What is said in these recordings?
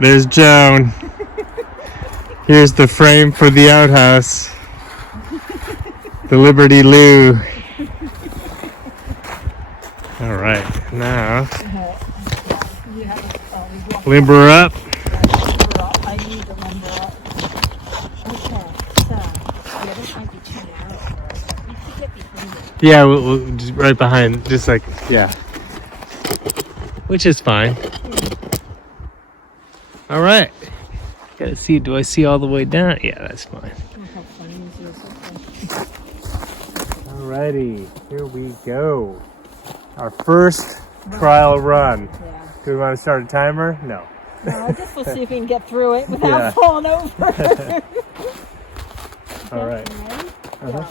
There's Joan. Here's the frame for the outhouse. The Liberty Lou. All right, now limber up. I need to limber up. Okay, so the other might be too narrow for us. We could get between them. Yeah, we'll just right behind, just like, yeah. Which is fine. All right. Gotta see, do I see all the way down? Yeah, that's fine. How funny is this? Okay. Alrighty, here we go. Our first trial run. Yeah. Do we want to start a timer? No. No, I guess we'll see if we can get through it without Yeah. falling over. All right. Ready? Uh-huh.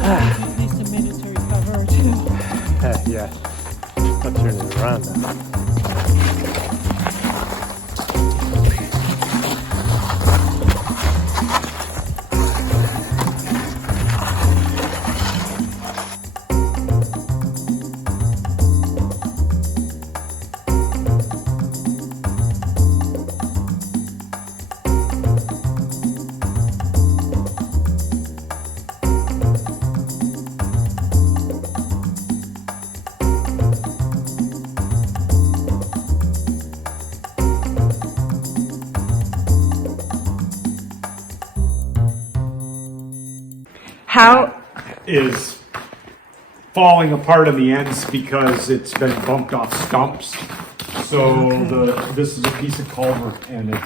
At least a minute to recover or two. Yeah. I'll turn it around now. How is falling apart on the ends because it's been bumped off stumps. So this is a piece of culvert and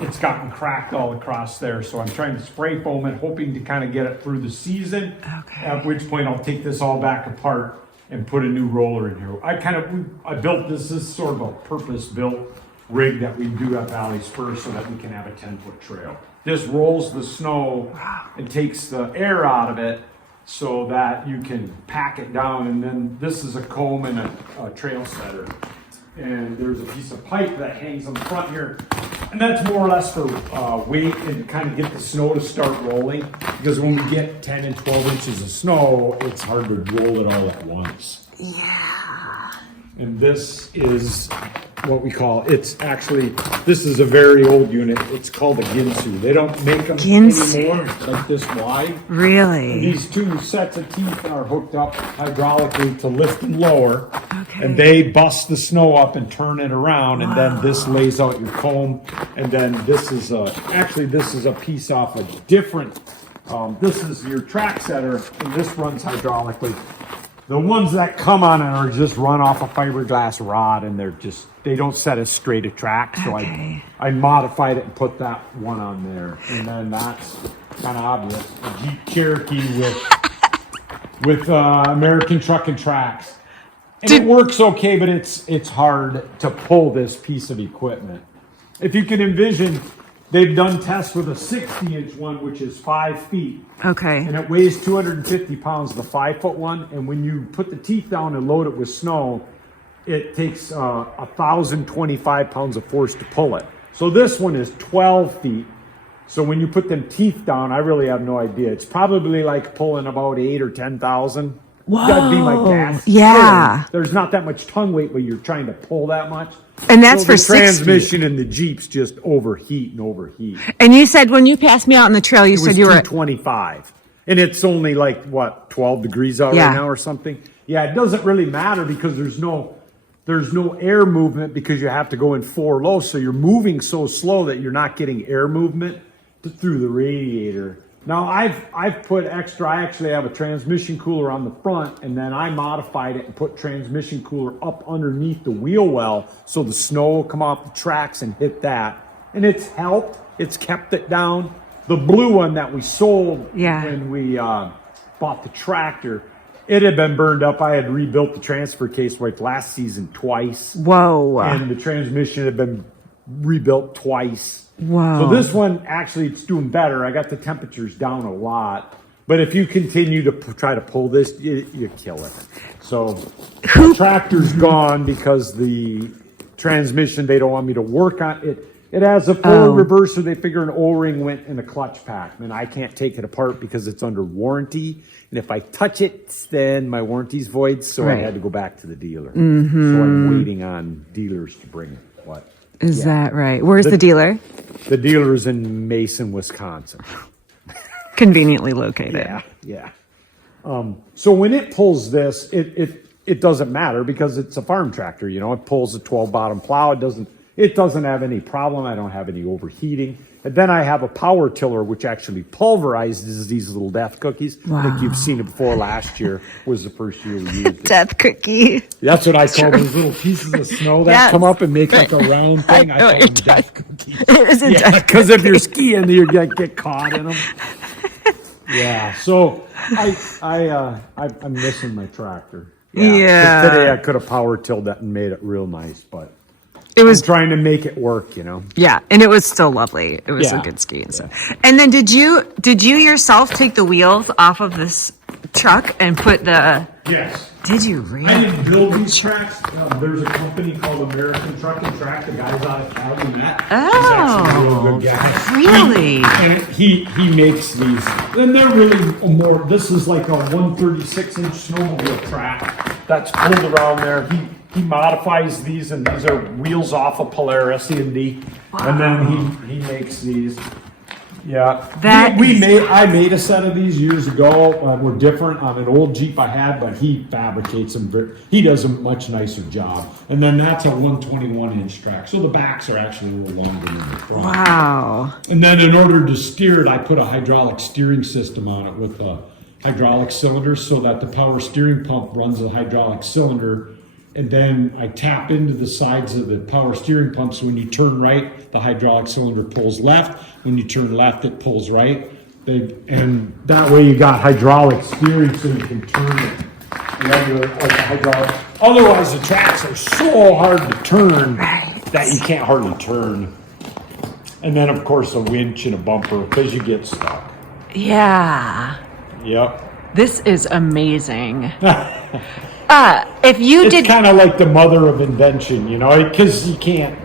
it's gotten cracked all across there. So I'm trying to spray foam it, hoping to kind of get it through the season. Okay. At which point I'll take this all back apart and put a new roller in here. I built this is sort of a purpose-built rig that we do at Valley's First so that we can have a 10-foot trail. This rolls the snow and takes the air out of it so that you can pack it down. And then this is a comb and a trail setter. And there's a piece of pipe that hangs on the front here. And that's more or less for weight and kind of get the snow to start rolling. Because when we get 10 and 12 inches of snow, it's hard to roll it all at once. Yeah. And this is what we call, this is a very old unit. It's called a Ginsu. They don't make them anymore like this wide. And Really? these two sets of teeth are hooked up hydraulically to lift and lower. Okay. And they bust the snow up and turn it around. And then this lays out your comb. And then this is a piece off a different, this is your track setter. And this runs hydraulically. The ones that come on it are just run off a fiberglass rod, and they don't set as straight a track. So Okay. I modified it and put that one on there, and then that's kind of obvious. A Jeep Cherokee with American Truck and Tracks, and it works okay, but it's hard to pull this piece of equipment. If you can envision, they've done tests with a 60-inch one, which is 5 feet. Okay. And it weighs 250 pounds, the 5-foot one. And when you put the teeth down and load it with snow, it takes 1,025 pounds of force to pull it. So this one is 12 feet. So when you put them teeth down, I really have no idea. It's probably like pulling about 8 or 10,000. Whoa. That'd be my guess. Yeah. There's not that much tongue weight when you're trying to pull that much. And that's So for the 6 feet. transmission and the Jeeps just overheat and overheat. And you said when you passed me out on the trail, you It said was you were at 225. And it's only like, what, 12 degrees out Yeah. right now or something? Yeah, it doesn't really matter because there's there's no air movement because you have to go in 4 low. So you're moving so slow that you're not getting air movement through the radiator. Now I've put extra, I actually have a transmission cooler on the front, and then I modified it and put transmission cooler up underneath the wheel well so the snow will come off the tracks and hit that. And it's helped, it's kept it down. The blue one that we sold when we bought the tractor, it had been burned up. I had rebuilt the transfer case like last season twice. Whoa. And the transmission had been rebuilt twice. Whoa. So this one, actually, it's doing better. I got the temperatures down a lot. But if you continue to try to pull this, you kill it. So the tractor's gone because the transmission, they don't want me to work on it. It has a forward reverser. They figure an O-ring went in a clutch pack. And I can't take it apart because it's under warranty. And if I touch it, then my warranty's void. So I had to go back to the dealer. So I'm waiting on dealers to bring it. What? Is that right? Where's the dealer? The dealer is in Mason, Wisconsin. Conveniently located. Yeah. So when it pulls this, it doesn't matter because it's a farm tractor. You know, it pulls a 12 bottom plow. It doesn't have any problem. I don't have any overheating. And then I have a power tiller, which actually pulverizes these little death cookies. I think you've seen it before. Last year was the first year we used it. Death cookie. That's what I call those little pieces of snow that come up and make like a round thing. I call them death cookies. It is a death Because if you're skiing, you get caught in them. Yeah, so I'm missing my tractor. 'Cause today I could have power tilled that and made it real nice, but it was I'm trying to make it work, you know. Yeah, and it was still lovely. It was a good ski and stuff. And then did you yourself take the wheels off of this truck and put the? Yes. Did you really? I didn't build these tracks. There's a company called American Truck and Track. The guy's out of Calumet. He's actually a really good guy. Really? And he makes these. And they're really more. This is like a 136-inch snowmobile track that's pulled around there. He modifies these, and these are wheels off of Polaris C&D. And then he makes these. Yeah, I made a set of these years ago. We're different on an old Jeep I had, but he fabricates them. He does a much nicer job. And then that's a 121-inch track, so the backs are actually a little longer than the front. Wow. And then in order to steer it, I put a hydraulic steering system on it with a hydraulic cylinder, so that the power steering pump runs a hydraulic cylinder. And then I tap into the sides of the power steering pump, so when you turn right, the hydraulic cylinder pulls left. When you turn left, it pulls right. And that way you got hydraulic steering, so you can turn it. Like hydraulic. Otherwise, the tracks are so hard to turn that you can't hardly turn. And then, of course, a winch and a bumper because you get stuck. Yeah. Yep. This is amazing. It's kind of like the mother of invention, you know, because you can't.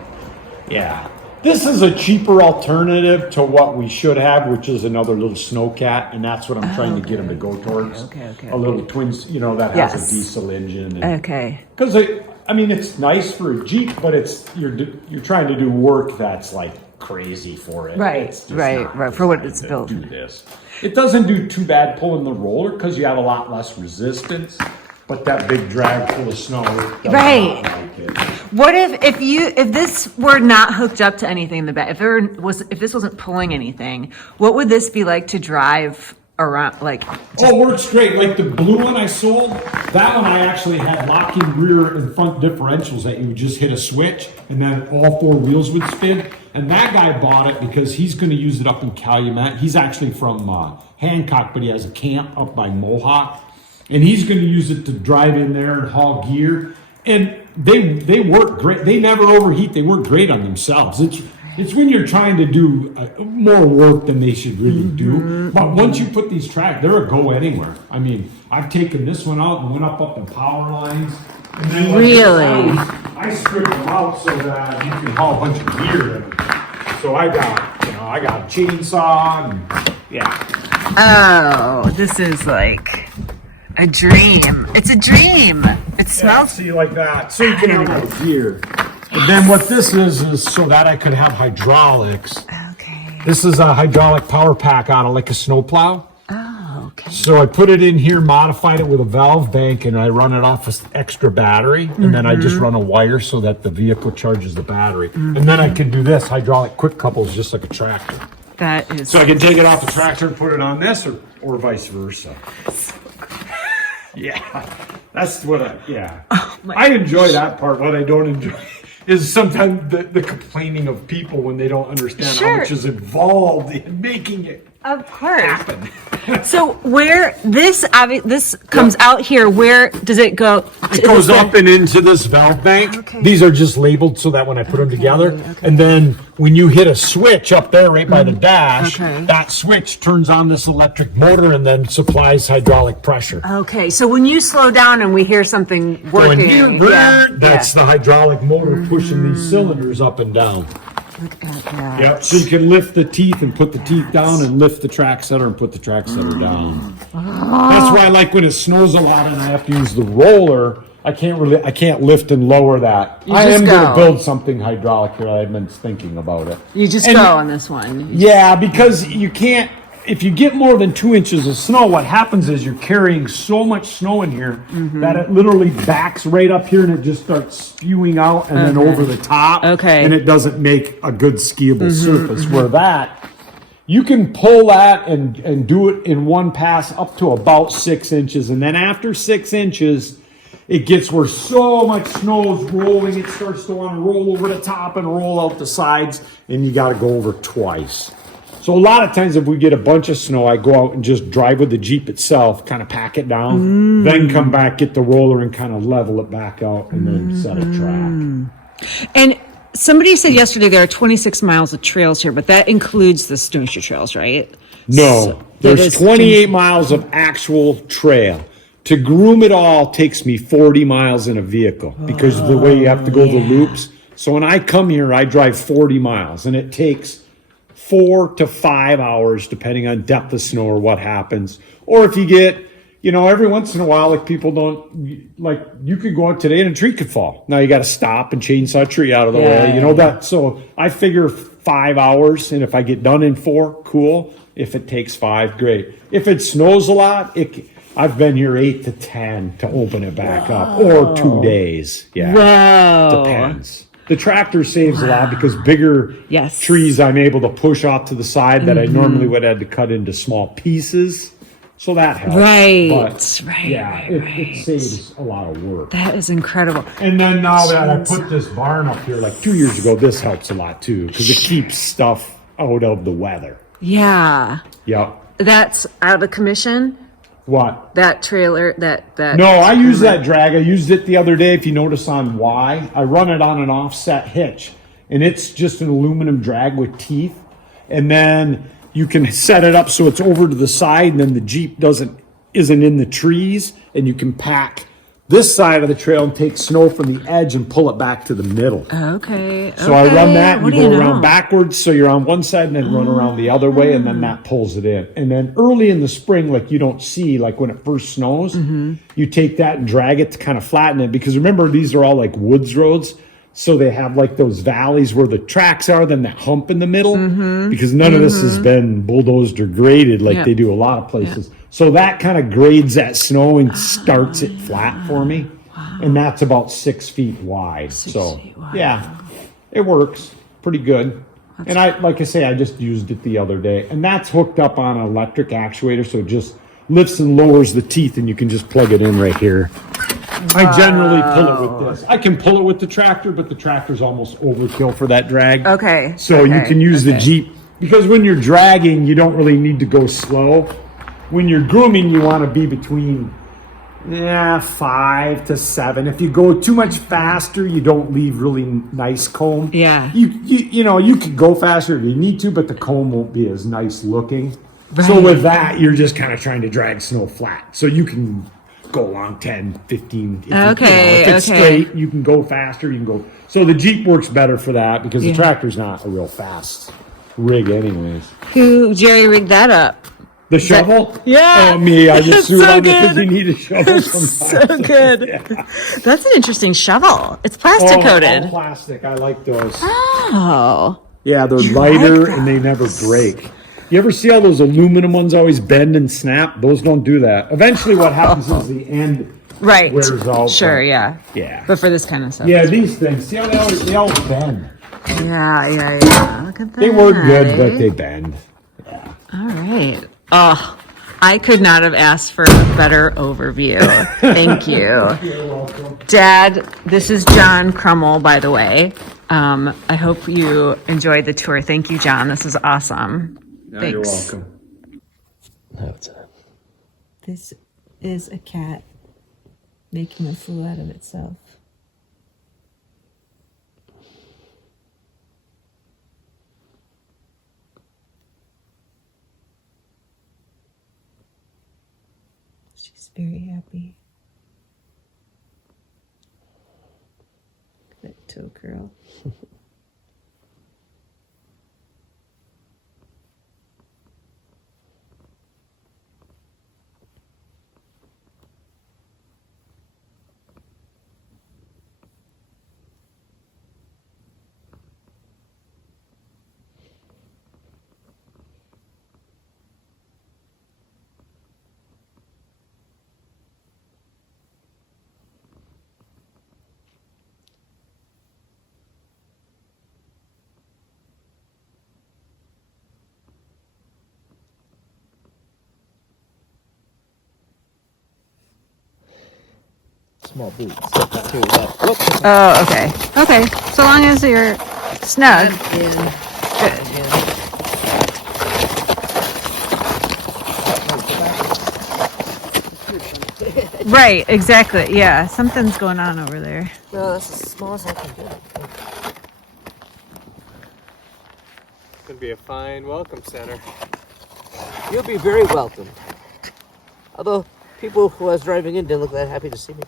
Yeah, this is a cheaper alternative to what we should have, which is another little snowcat, and that's what I'm trying to get them to go towards. A little twins, you know, that has a diesel engine. Because I mean, it's nice for a Jeep, but you're trying to do work that's like crazy for it. Right. For what it's built. Do this. It doesn't do too bad pulling the roller because you have a lot less resistance. But that big drag full of snow, right? Like it. What if this were not hooked up to anything in the back? If this wasn't pulling anything, what would this be like to drive around? Like, it works great. Like the blue one I sold, that one I actually had locking rear and front differentials that you would just hit a switch and then all 4 wheels would spin. And that guy bought it because he's going to use it up in Calumet. He's actually from Hancock, but he has a camp up by Mohawk. And he's going to use it to drive in there and haul gear. And they work great. They never overheat. They work great on themselves. It's when you're trying to do more work than they should really do. But once you put these tracks, they're a go anywhere. I mean, I've taken this one out and went up the power lines. And then really? I stripped them out so that you can haul a bunch of gear in them. So I got a chainsaw and Oh, this is like a dream. It's a dream. It smells. See, like that. So you can have gear. And then what this is so that I could have hydraulics. Okay. This is a hydraulic power pack on it, like a snowplow. Oh, okay. So I put it in here, modified it with a valve bank, and I run it off an extra battery, and then I just run a wire so that the vehicle charges the battery. And then I can do this, hydraulic quick couples, just like a tractor. That is. So I can take it off the tractor and put it on this, or vice versa. Yeah, that's what I enjoy that part. What I don't enjoy is sometimes the complaining of people when they don't understand how much is involved in making it. Of course. Happen. So where this comes out here, where does it go? It goes up and into this valve bank. Okay. These are just labeled so that when I put them together, and then when you hit a switch up there right by the dash, that switch turns on this electric motor and then supplies hydraulic pressure. Okay, so when you slow down and we hear something working, That's the hydraulic motor pushing these cylinders up and down. Look at that. Yep. So you can lift the teeth and put the teeth down, and lift the track setter and put the track setter down. That's why, like when it snows a lot and I have to use the roller, I can't lift and lower that. I am going to build something hydraulic here. I've been thinking about it. You just go on this one. Yeah, because you can't. If you get more than 2 inches of snow, what happens is you're carrying so much snow in here that it literally backs right up here and it just starts spewing out and then over the top. Okay. And it doesn't make a good skiable surface. Where that, you can pull that and do it in one pass up to about 6 inches. And then after 6 inches, it gets where so much snow is rolling, it starts to want to roll over the top and roll out the sides, and you got to go over twice. So a lot of times if we get a bunch of snow, I go out and just drive with the Jeep itself, kind of pack it down, then come back, get the roller and kind of level it back out and then set a track. And somebody said yesterday there are 26 miles of trails here, but that includes the snowshoe trails, right? No, there's 28 miles of actual trail. To groom it all takes me 40 miles in a vehicle because of the way you have to go the loops. So when I come here, I drive 40 miles and it takes 4 to 5 hours, depending on depth of snow or what happens. Or if you get, every once in a while, like people don't, like you could go out today and a tree could fall. Now you got to stop and chainsaw a tree out of the way, that. So I figure 5 hours, and if I get done in 4, cool. If it takes 5, great. If it snows a lot, I've been here 8 to 10 to open it back up, or 2 days. Yeah, depends. The tractor saves a lot because bigger trees I'm able to push off to the side that I normally would have to cut into small pieces. So that helps. It saves a lot of work. That is incredible. And then now that I put this barn up here like 2 years ago, this helps a lot too because it keeps stuff out of the weather. Yeah. Yep. That's out of commission? What? That trailer, that. No, I use that drag. I used it the other day. If you notice on Y, I run it on an offset hitch, and it's just an aluminum drag with teeth. And then you can set it up so it's over to the side, and then the Jeep isn't in the trees, and you can pack this side of the trail and take snow from the edge and pull it back to the middle. Okay. So I run that and you go around backwards, so you're on one side and then run around the other way, and then that pulls it in. And then early in the spring, like you don't see, like when it first snows, you take that and drag it to kind of flatten it. Because remember, these are all like woods roads. So they have like those valleys where the tracks are, then that hump in the middle. Because none of this has been bulldozed or graded like they do a lot of places. So that kind of grades that snow and starts it flat for me. And that's about 6 feet wide. Yeah, it works pretty good. And like I say, I just used it the other day. And that's hooked up on an electric actuator. So it just lifts and lowers the teeth and you can just plug it in right here. I generally pull it with this. I can pull it with the tractor, but the tractor's almost overkill for that drag. Okay. So you can use the Jeep. Because when you're dragging, you don't really need to go slow. When you're grooming, you want to be between 5 to 7. If you go too much faster, you don't leave really nice comb. Yeah. You could go faster if you need to, but the comb won't be as nice looking. So with that, you're just kind of trying to drag snow flat. So you can go along 10, 15. If it's straight, you can go faster. You can go. So the Jeep works better for that because the tractor's not a real fast rig anyways. Who Jerry rigged that up? The shovel? Yeah. Oh, me. I just threw it on because you need a shovel sometimes. So good. Yeah. That's an interesting shovel. It's plastic coated. All plastic. I like those. Oh. Yeah, they're lighter and they never break. You ever see all those aluminum ones always bend and snap? Those don't do that. Eventually what happens is the end Right. wears out. Sure, yeah. Yeah. But for this kind of stuff. Yeah, these things. See how they all bend? Yeah. Look at that. They work good, but they bend. Yeah. All right. Oh, I could not have asked for a better overview. Thank you. You're welcome. Dad, this is John Crummell, by the way. I hope you enjoyed the tour. Thank you, John. This is awesome. No, Thanks. you're welcome. No, it's not. This is a cat making a fool out of itself. She's very happy. That toe curl. Small boots. To that. Whoops. Oh, okay. Okay. So long as you're snug. Right, exactly. Yeah, something's going on over there. No, that's as small as I can do. It's gonna be a fine welcome center. You'll be very welcome. Although people who I was driving in didn't look that happy to see me.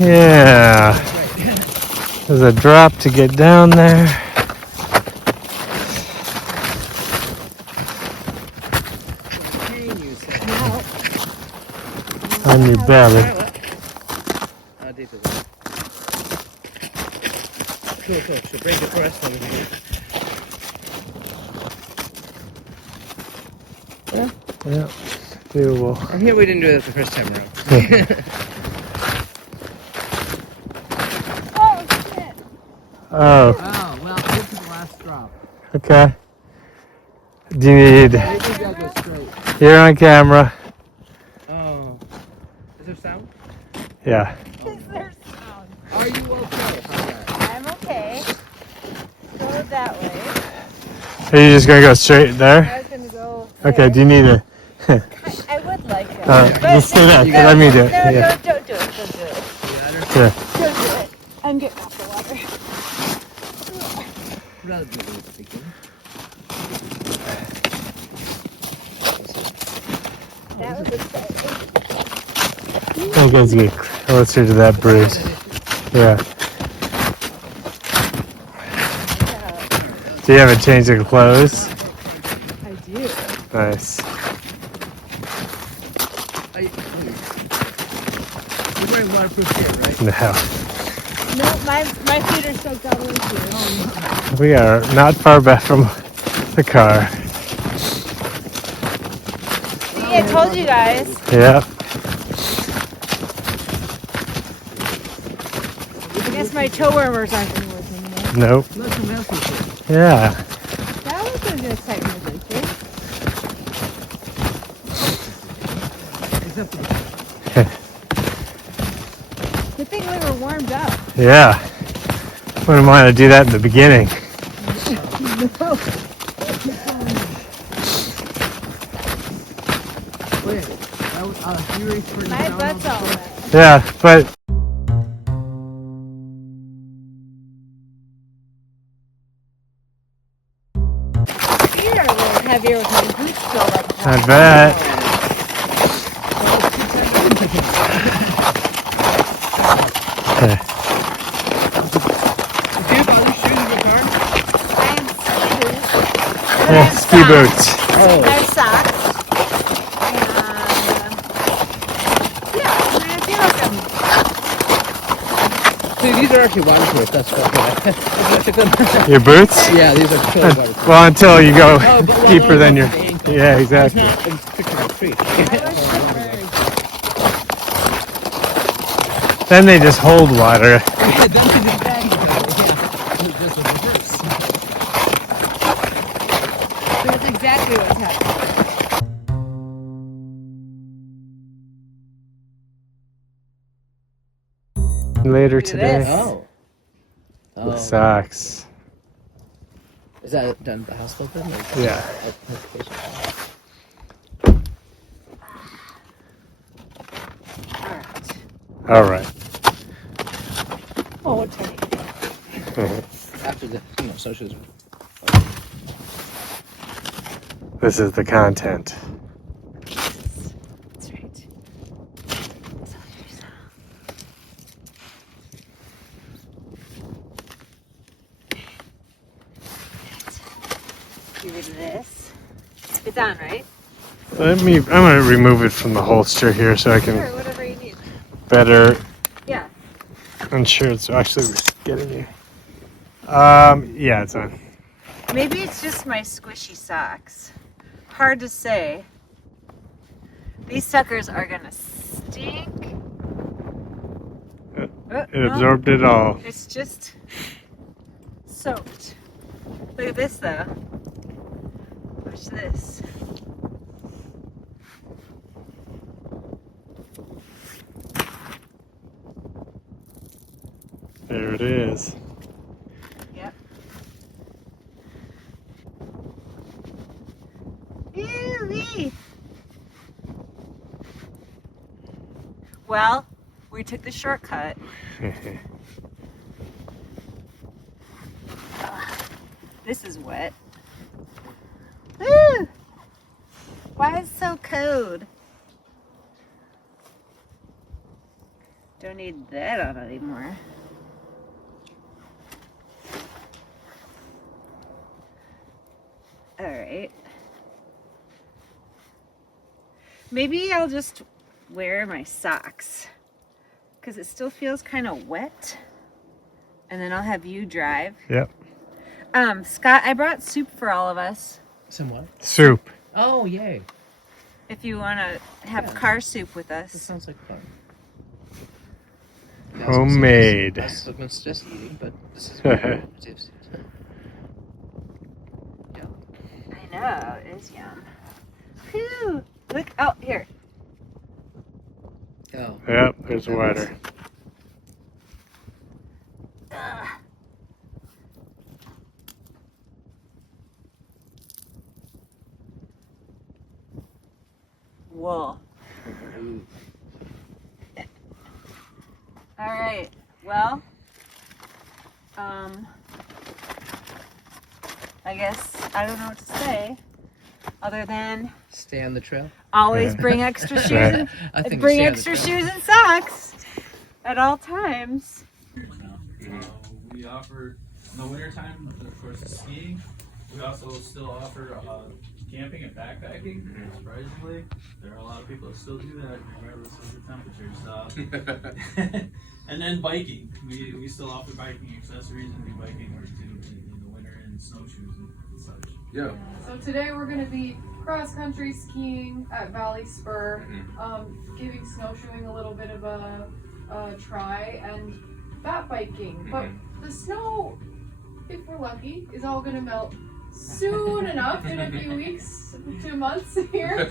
Yeah. There's a drop to get down there. On your belly. How deep is it? Cool, cool. Should break it for us over here. Yeah. Doable. I'm here. We didn't do it the first time around. Oh, shit. Oh, Oh, well, this is the last drop. okay. Do you need... Maybe I'll go straight. You're on camera. Oh. Is there sound? Yeah. Is there sound? Are you okay? How's that? I'm okay. Go that way. Are you just gonna go straight I there? was gonna go. Okay, there. do you need a... I would like it. Just stay there. Let me do it. No, Yeah. don't do it. Don't do it. Yeah. Don't do it. I'm getting off the water. Relatively speaking. That was exciting. I'm going to get closer to that bridge. Yeah. Do you have a change of clothes? I do. Nice. You're wearing waterproof gear, right? No. No, my feet are soaked all the way through. We are not far back from the car. See, I told you guys. Yeah. I guess my toe warmers aren't going to work anymore. Nope. Look, some else is here. Yeah. That was an exciting adventure. Except for Good thing we were warmed up. Yeah. Wouldn't want to do that in the beginning. wait, you race for My butt's all wet. Yeah, but Feet are a little heavier with my boots still like that. I bet. Do you have other shoes in your car? I have shoes. Yeah, ski boots. I have socks. And, yeah, I feel like I'm... See, these are actually waterproof. That's what Your boots? yeah, these are totally waterproof. Well, until you go but well, deeper than your... the ankle. Yeah, It's exactly. not it's sticking to the tree. I wish they were. Then they just hold water. Then to be back, it's just a reverse. That's exactly what's happening. Later Look at today. this. Oh. With socks. Is that done at the hospital then? Yeah. All right. Oh, okay. After the snowshoes. This is the content. That's right. Get rid of this. It's on, right? I'm gonna remove it from the holster here so I Sure, can whatever you need. better Yeah. ensure it's actually getting you. Yeah, it's on. Maybe it's just my squishy socks. Hard to say. These suckers are gonna stink. It absorbed it all. It's just soaked. Look at this though. Watch this. There it is. Yep. Ew-wee. Well, we took the shortcut. This is wet. Woo! Why is it so cold? Don't need that on anymore. All right. Maybe I'll just wear my socks because it still feels kind of wet. And then I'll have you drive. Yep. Scott, I brought soup for all of us. Some what? Soup. Oh, yay. If you want to have Yeah. car soup with This us. sounds like fun. Homemade. I was going to suggest eating, but this is good. Yeah. I know, it is yum. Whew. Look, oh, here. Oh. Yep, there's water. Whoa. All right. Well, I guess I don't know what to say other than Stay on the trail. always bring extra shoes and I think bring stay on the extra trail. shoes and socks at all times. We offer in the wintertime, of course, skiing. We also still offer camping and backpacking. Surprisingly, there are a lot of people that still do that regardless of the temperature. And then biking. We still offer biking accessories and do biking work too in the winter and snowshoes and such. Yeah. So today we're going to be cross-country skiing at Valley Spur, giving snowshoeing a little bit of a try, and fat biking. But the snow, if we're lucky, is all going to melt soon enough in a few weeks to months here.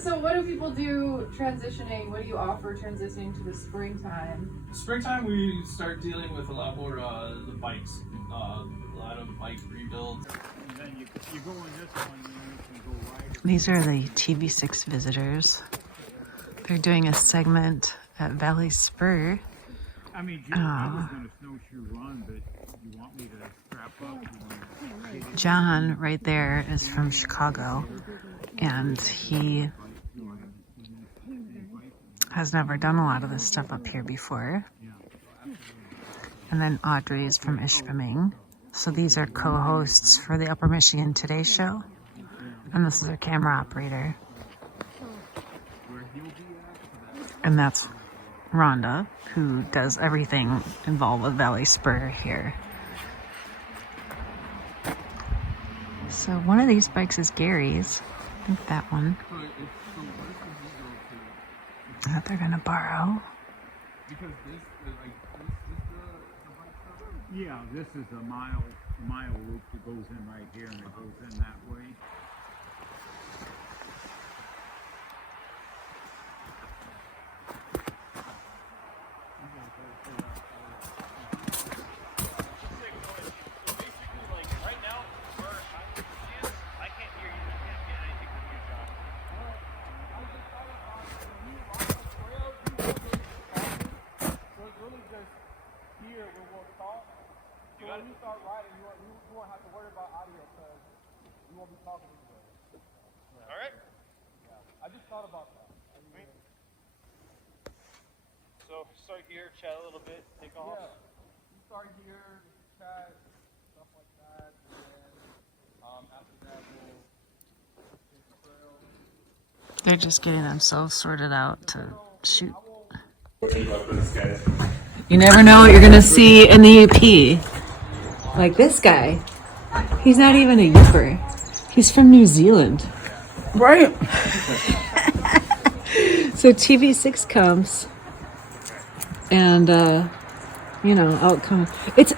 So what do people do transitioning? What do you offer transitioning to the springtime? Springtime, we start dealing with a lot more the bikes. A lot of bike rebuilds. And then you go in this one, and you can go right. These are the TV6 visitors. They're doing a segment at Valley Spur. I mean, I was going to snowshoe run, but you want me to strap up? John right there is from Chicago, and he has never done a lot of this stuff up here before. And then Audrey is from Ishpeming. So these are co-hosts for the Upper Michigan Today show. And this is our camera operator. And that's Rhonda, who does everything involved with Valley Spur here. So one of these bikes is Gary's. I think that one. That they're gonna borrow. Yeah, this is a mile loop that goes in right here, and it goes in that way. So start here, chat a little bit, take off. Yeah. You start here, chat, stuff like that, and then after that we'll take the trail. They're just getting themselves sorted out to shoot. You never know what you're gonna see in the UP. Like this guy. He's not even a Yipper. He's from New Zealand. Right. So TV6 comes, and out comes.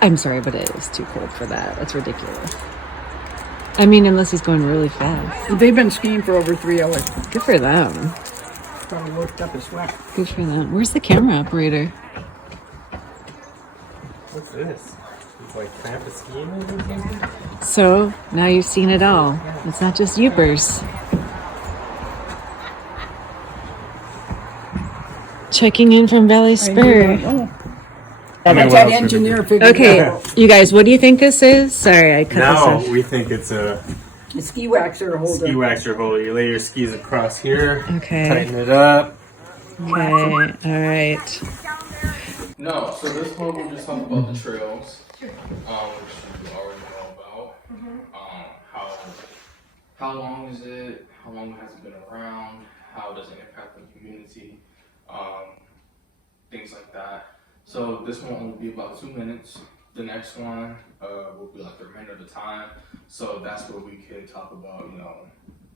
I'm sorry, but it is too cold for that. That's ridiculous. I mean, unless he's going really fast. They've been skiing for over 3 hours. Good for them. Probably worked up a sweat. Good for them. Where's the camera operator? What's this? It's like Krampus skiing or something? So now you've seen it all. It's not just Yoopers. Checking in from Valley Spur. Let that engineer figure it Okay, out. you guys, what do you think this is? Sorry, I cut this Now off. we think it's a A ski waxer holder. ski waxer holder. You lay your skis across here, Okay. tighten it up. Okay, all right. No, so this one will just talk about the trails, which you already know about. How long is it? How long has it been around? How does it impact the community? Things like that. So this one will be about 2 minutes. The next one will be like the remainder of the time. So that's where we can talk about,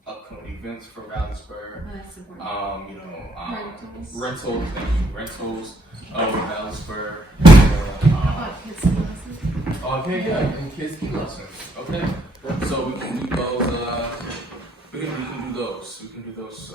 upcoming events for Valley Spur. Rentals, rentals with Valley Spur. Okay, yeah, and kids ski lessons. Okay, so we can do those. We can do those.